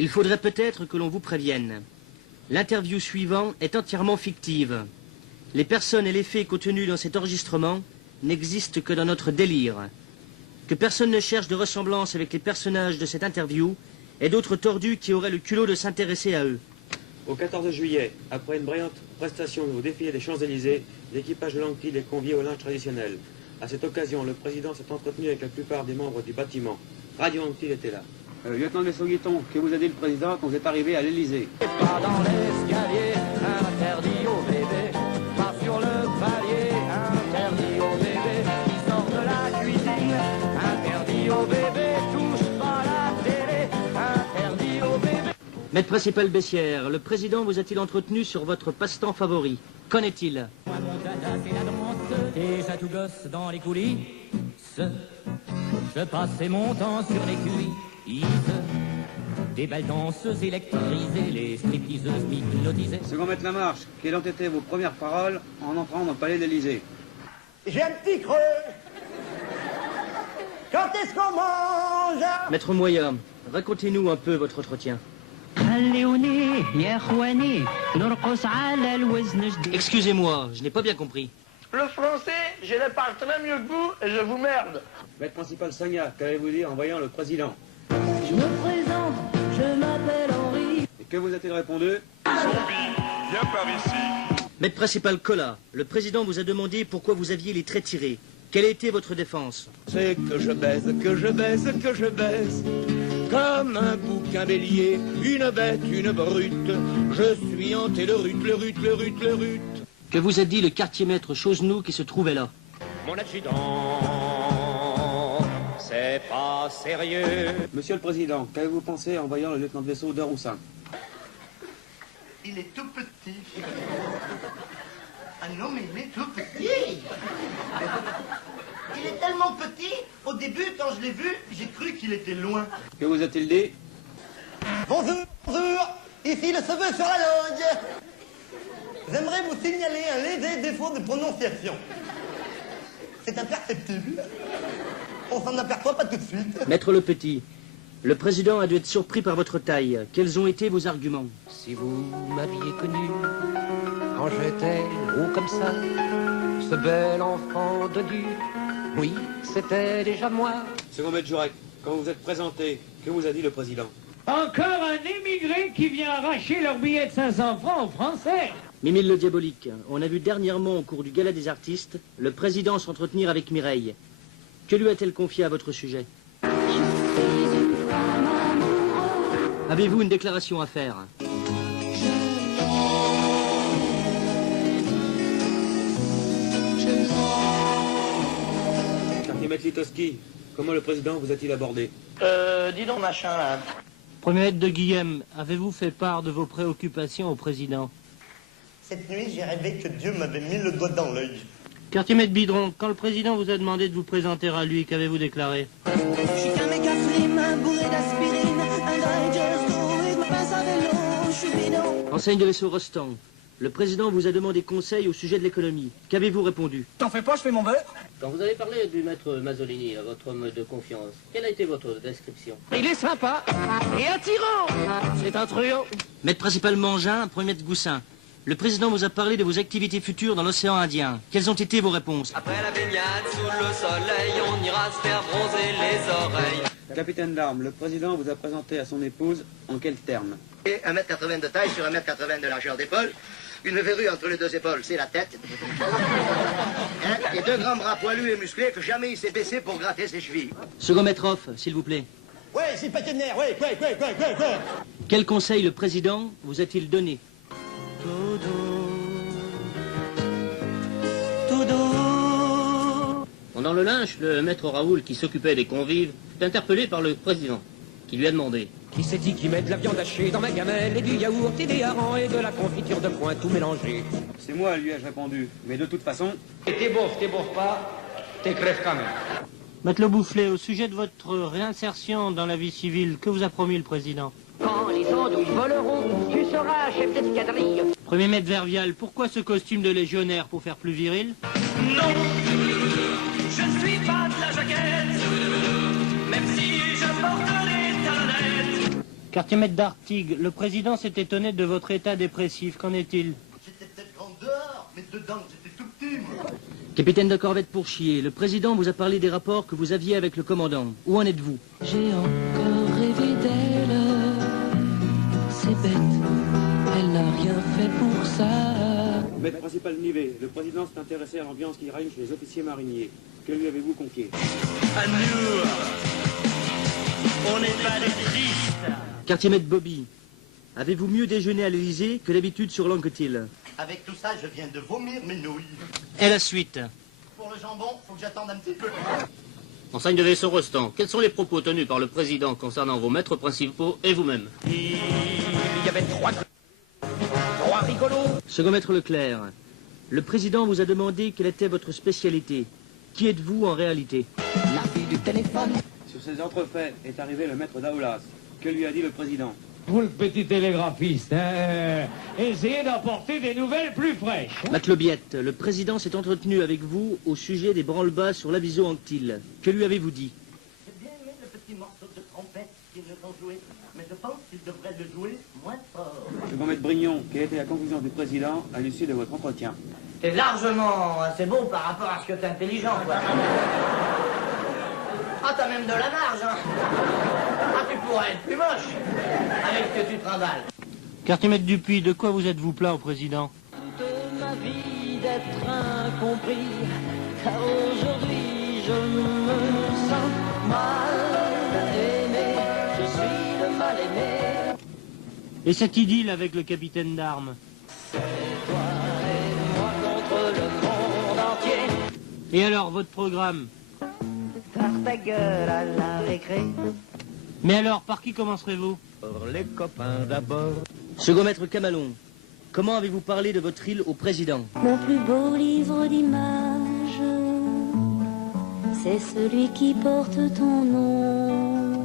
Il faudrait peut-être que l'on vous prévienne. L'interview suivante est entièrement fictive. Les personnes et les faits contenus dans cet enregistrement n'existent que dans notre délire. Que personne ne cherche de ressemblance avec les personnages de cette interview et d'autres tordus qui auraient le culot de s'intéresser à eux. Au 14 juillet, après une brillante prestation au défilé des Champs-Élysées, l'équipage de l'Anquil est convié au linge traditionnel. À cette occasion, le président s'est entretenu avec la plupart des membres du bâtiment. Radio Anquil était là. Lieutenant de Vaisseau-Guiton, que vous a dit le président quand vous êtes arrivé à l'Élysée? Pas dans l'escalier, interdit au bébé. Pas sur le palier, interdit au bébé. Qui sort de la cuisine, interdit au bébé. Touche pas la télé, interdit au bébé. Maître principal Bessières, le président vous a-t-il entretenu sur votre passe-temps favori? Qu'en est-il? Moi, mon dada, c'est la danse. Déjà tout gosse dans les coulisses. Je passais mon temps sur les cuisses. Des belles danseuses électrisées, les stripteaseuses m'hypnotisaient. Second maître Lamarche, quelles ont été vos premières paroles en entrant dans le palais d'Élysée? J'ai un petit creux. Quand est-ce qu'on mange? Maître Moya, racontez-nous un peu votre entretien. Excusez-moi, je n'ai pas bien compris. Le français, je le parle très mieux que vous et je vous merde. Maître principal Sagna, qu'avez-vous dit en voyant le président? Je me présente, je m'appelle Henri. Et que vous a-t-il répondu? Zombie, viens par ici. Maître principal Collat, le président vous a demandé pourquoi vous aviez les traits tirés. Quelle a été votre défense? C'est que je baise, que je baise, que je baise. Comme un bouquin bélier, une bête, une brute. Je suis hanté le rut, le rut, le rut, le rut. Que vous a dit le quartier-maître Chosenoux qui se trouvait là? Mon adjudant, c'est pas sérieux. Monsieur le président, qu'avez-vous pensé en voyant le lieutenant de vaisseau de Roussin? Il est tout petit. Ah non, mais il est tout petit. Il est tellement petit, au début, quand je l'ai vu, j'ai cru qu'il était loin. Que vous a-t-il dit? Bonjour, bonjour. Ici le sauveur sur la langue. J'aimerais vous signaler un léger défaut de prononciation. C'est imperceptible. On s'en aperçoit pas tout de suite. Maître Le Petit, le président a dû être surpris par votre taille. Quels ont été vos arguments? Si vous m'aviez connu quand j'étais haut comme ça, ce bel enfant de Dieu, oui, c'était déjà moi. Second maître Jurek, quand vous êtes présenté, que vous a dit le président? Encore un émigré qui vient arracher leur billet de 500 francs aux Français. Mimile le diabolique, on a vu dernièrement au cours du gala des artistes le président s'entretenir avec Mireille. Que lui a-t-elle confié à votre sujet? Avez-vous une déclaration à faire? Quartier-maître Litowski, comment le président vous a-t-il abordé? Dis donc, machin, là. Premier maître de Guillaume, avez-vous fait part de vos préoccupations au président? Cette nuit, j'ai rêvé que Dieu m'avait mis le doigt dans l'œil. Quartier-maître Bidron, quand le président vous a demandé de vous présenter à lui, qu'avez-vous déclaré? Je suis qu'un mec à frime, un bourré d'aspirine, un Dangerous avec ma pince à vélo, je suis bidon. Enseigne de vaisseau Rostand, le président vous a demandé conseil au sujet de l'économie. Qu'avez-vous répondu? T'en fais pas, je fais mon beurre. Quand vous avez parlé du maître Mazzolini, votre homme de confiance, quelle a été votre description? Il est sympa et attirant. C'est un truand. Maître principal Mangin, premier maître Goussin, le président vous a parlé de vos activités futures dans l'océan Indien. Quelles ont été vos réponses? Après la baignade sous le soleil, on ira se faire bronzer les oreilles. Capitaine d'armes, le président vous a présenté à son épouse en quels termes? 1,80 m de taille sur 1,80 m de largeur d'épaule. Une verrue entre les deux épaules, c'est la tête. Hein? Et 2 grands bras poilus et musclés que jamais il s'est baissé pour gratter ses chevilles. Second maître Off, s'il vous plaît. Ouais, c'est pas de nerfs, ouais. Quel conseil le président vous a-t-il donné? Pendant le lunch, le maître Raoul, qui s'occupait des convives, fut interpellé par le président, qui lui a demandé: Qui s'est dit qu'ils mettent de la viande hachée dans ma gamelle et du yaourt et des harengs et de la confiture de foin tout mélangé? C'est moi, lui ai-je répondu. Mais de toute façon... T'es beauf pas, t'es crève quand même. Maître Le Boufflet, au sujet de votre réinsertion dans la vie civile, que vous a promis le président? Quand les andouilles voleront, tu seras chef d'escadrille. Premier maître Vervial, pourquoi ce costume de légionnaire, pour faire plus viril? Non, je ne suis pas de la jaquette, même si je porte les talonnettes. Quartier-maître d'Artigues, le président s'est étonné de votre état dépressif. Qu'en est-il? J'étais peut-être grand dehors, mais dedans, j'étais tout petit, moi. Capitaine de corvette pour chier, le président vous a parlé des rapports que vous aviez avec le commandant. Où en êtes-vous? J'ai encore rêvé d'elle. C'est bête, elle n'a rien fait pour ça. Maître principal Nivet, le président s'est intéressé à l'ambiance qui règne chez les officiers mariniers. Que lui avez-vous confié? À nous, on n'est pas des tristes. Quartier-maître Bobby, avez-vous mieux déjeuné à l'Élysée que d'habitude sur l'Anquetil? Avec tout ça, je viens de vomir mes nouilles. Et la suite? Pour le jambon, faut que j'attende un petit peu. Enseigne de vaisseau restant, quels sont les propos tenus par le président concernant vos maîtres principaux et vous-même? Il y avait trois rigolos. Second maître Leclerc, le président vous a demandé quelle était votre spécialité. Qui êtes-vous en réalité? La fille du téléphone. Sur ces entrefaits est arrivé le maître Daoulas. Que lui a dit le président? Vous, le petit télégraphiste, essayez d'apporter des nouvelles plus fraîches. Maclobiette, le président s'est entretenu avec vous au sujet des branle-bas sur l'aviso Anctil. Que lui avez-vous dit? J'ai bien aimé le petit morceau de trompette qu'ils nous ont joué, mais je pense qu'ils devraient le jouer moins fort. Second maître Brignon, quelle était la conclusion du président à l'issue de votre entretien? T'es largement assez beau par rapport à ce que t'es intelligent, quoi. Ah, t'as même de la marge, hein. Ah, tu pourrais être plus moche avec ce que tu trimbales. Quartier-maître Dupuis, de quoi vous êtes-vous plaint au président? De ma vie d'être incompris, car aujourd'hui je me sens mal aimé, je suis le mal aimé. Et cette idylle avec le capitaine d'armes? C'est toi et moi contre le monde entier. Et alors, votre programme? Faire ta gueule à la récré. Mais alors, par qui commencerez-vous? Pour les copains d'abord. Second maître Camalon, comment avez-vous parlé de votre île au président? Mon plus beau livre d'images, c'est celui qui porte ton nom.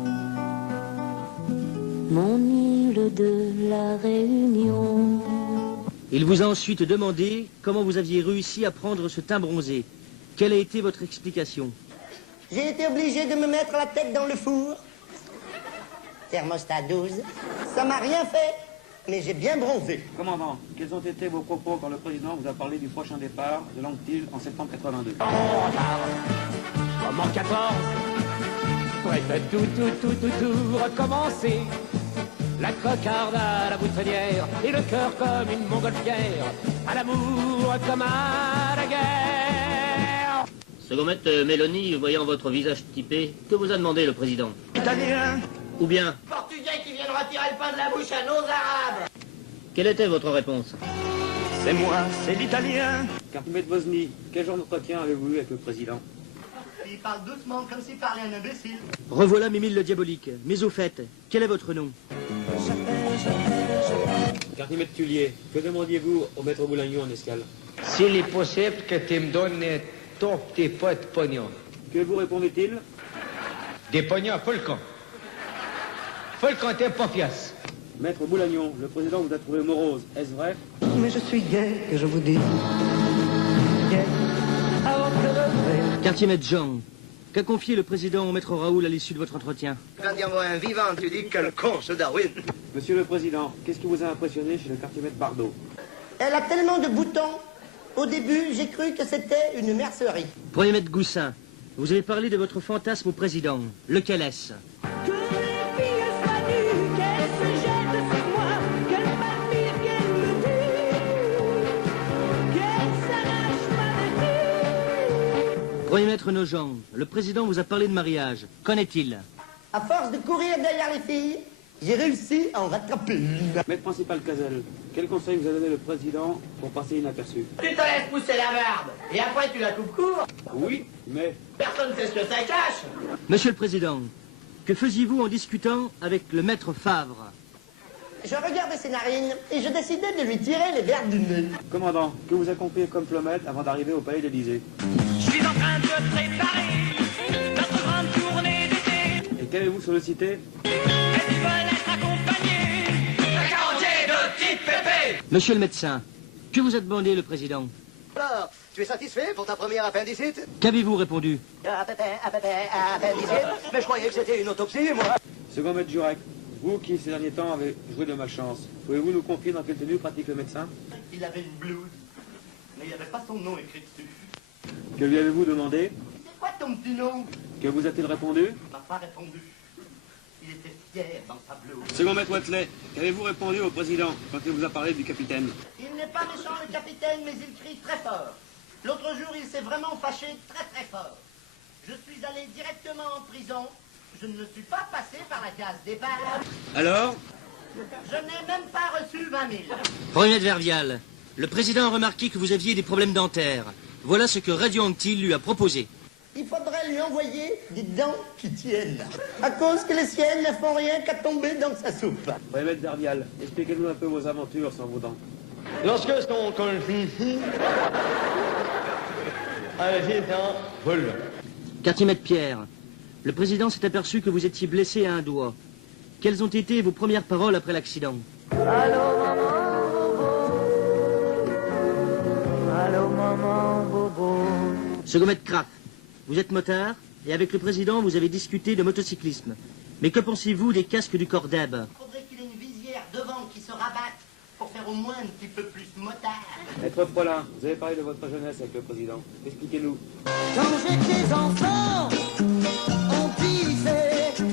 Mon île de la Réunion. Il vous a ensuite demandé comment vous aviez réussi à prendre ce teint bronzé. Quelle a été votre explication? J'ai été obligé de me mettre la tête dans le four. Thermostat 12. Ça m'a rien fait, mais j'ai bien bronzé. Commandant, quels ont été vos propos quand le président vous a parlé du prochain départ de l'Anctil en septembre 82? Moment 14. Prêt à tout recommencer. La cocarde à la boutonnière et le cœur comme une montgolfière. À l'amour comme à la guerre. Second maître Mélanie, voyant votre visage typé, que vous a demandé le président? Italien. Ou bien, Portugais qui viennent retirer le pain de la bouche à nos Arabes. quelle était votre réponse? C'est moi, c'est l'italien. Quartier-maître Bosny, quel genre d'entretien avez-vous eu avec le président? Il parle doucement, comme s'il parlait un imbécile. Revoilà Mimile le diabolique. Mais au fait, quel est votre nom? Quartier-maître Tullier, que demandiez-vous au maître Boulagnon en escale? S'il est possible que tu me donnes ton petit pot de pognon. Que vous répondait-il? Des pognons, pas le con. Faut le compter, pas fiasse. Maître Boulagnon, le président vous a trouvé morose, est-ce vrai? Mais je suis gay, que je vous dis. Gay. Alors que le vrai. Quartier-maître Jean, qu'a confié le président au maître Raoul à l'issue de votre entretien? Quand il y envoie un vivant, tu dis quel con ce Darwin. Monsieur le président, qu'est-ce qui vous a impressionné chez le quartier-maître Bardot? Elle a tellement de boutons. Au début, j'ai cru que c'était une mercerie. Premier maître Goussin, vous avez parlé de votre fantasme au président. Lequel est-ce? Que les filles soient nues, qu'elles se jettent sur moi, qu'elles m'admirent, qu'elles me tuent, qu'elles s'arrachent ma vertu. Premier maître Nogent, le président vous a parlé de mariage. Qu'en est-il? À force de courir derrière les filles, j'ai réussi à en rattraper une. Maître principal Cazel, quel conseil vous a donné le président pour passer inaperçu? Tu te laisses pousser la barbe et après tu la coupes court. Oui, mais... Personne ne sait ce que ça cache. Monsieur le président, que faisiez-vous en discutant avec le maître Favre? Je regardais ses narines et je décidais de lui tirer les verres du nez. Commandant, que vous accomplir comme Plomette avant d'arriver au palais d'Élysée? Je suis en train de préparer notre grande tournée d'été. Et qu'avez-vous sollicité? Elles veulent être accompagnées d'un quarantier de petites pépées. Monsieur le médecin, que vous a demandé le président? Alors, tu es satisfait pour ta première appendicite? Qu'avez-vous répondu? Appendicite? Mais je croyais que c'était une autopsie, moi. Second maître Jurek, Vous qui, ces derniers temps, avez joué de malchance, pouvez-vous nous confier dans quelle tenue pratique le médecin? Il avait une blouse, mais il n'y avait pas son nom écrit dessus. Que lui avez-vous demandé? C'est quoi ton petit nom? Que vous a-t-il répondu? Il m'a pas répondu. Il était fier dans sa blouse. Second maître Watley, qu'avez-vous répondu au président quand il vous a parlé du capitaine? Il n'est pas méchant le capitaine, mais il crie très fort. L'autre jour, il s'est vraiment fâché très très fort. Je suis allé directement en prison. Je ne suis pas passé par la case départ. Alors? Je n'ai même pas reçu 20 000. Premier maître Vervial, le président a remarqué que vous aviez des problèmes dentaires. Voilà ce que Radio Anctil lui a proposé. Il faudrait lui envoyer des dents qui tiennent. À cause que les siennes ne font rien qu'à tomber dans sa soupe. Premier maître Vervial, expliquez-nous un peu vos aventures sans vos dents. Lorsque son conflit avait un vol. Quartier maître Pierre, le président s'est aperçu que vous étiez blessé à un doigt. Quelles ont été vos premières paroles après l'accident? Allô maman bobo, allô maman bobo. Second maître Kraft, vous êtes motard et avec le président vous avez discuté de motocyclisme. Mais que pensez-vous des casques du corps d'Eb? Il faudrait qu'il ait une visière devant qui se rabatte pour faire au moins un petit peu plus motard. Maître Frelin, vous avez parlé de votre jeunesse avec le président. Expliquez-nous. Quand j'étais enfant, on disait que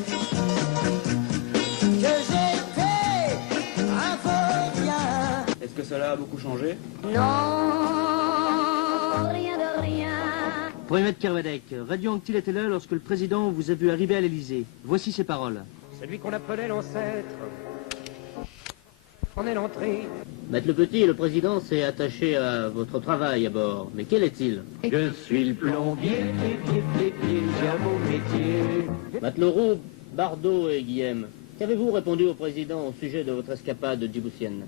j'étais un vaurien. Est-ce que cela a beaucoup changé? Non, rien de rien. Premier maître Kervadec, Radio Anctil était là lorsque le président vous a vu arriver à l'Élysée. Voici ses paroles. Celui qu'on appelait l'ancêtre en est l'entrée. Maître Le Petit, le président s'est attaché à votre travail à bord. Mais quel est-il? Je suis le plombier, pied, j'ai un beau métier. Matelots, Bardot et Guillaume, qu'avez-vous répondu au président au sujet de votre escapade djiboutienne?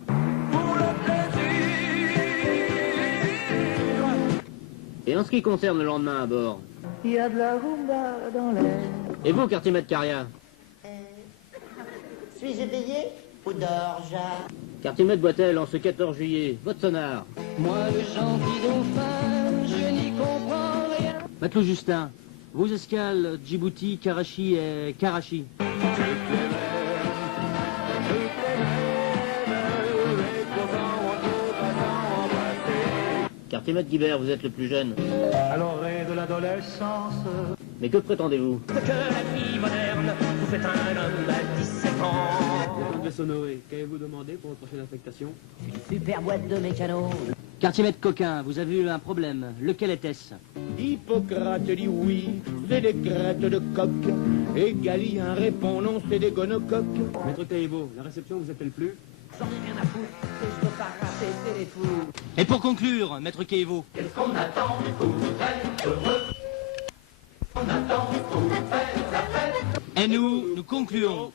Et en ce qui concerne le lendemain à bord? Il y a de la rumba dans l'air. Et vous, quartier maître Caria? Suis-je éveillé ou d'orge? Quartier maître Boitel, en ce 14 juillet, votre sonar. Moi le gentil dauphin, je n'y comprends rien. Matelot Justin, vos escales Djibouti, Karachi et Karachi. Quartier maître Guibert, vous êtes le plus jeune. À l'orée de l'adolescence. Mais que prétendez-vous? Que la vie moderne vous fait un homme à 17 ans. Lieutenant de Sonoé, qu'avez-vous demandé pour votre prochaine affectation? Super boîte de mécano. Quartier maître Coquin, vous avez eu un problème. Lequel était-ce? Hippocrate dit oui, c'est des crêtes de coq. Et Galien répond non, c'est des gonocoques. Maître Caïbo, la réception vous a-t-elle plu? J'en ai rien à foutre, et je veux pas rater les fous. Et pour conclure, maître Caïbo. Qu'est-ce qu'on attend pour être heureux? On attend pour faire la fête. Et nous concluons.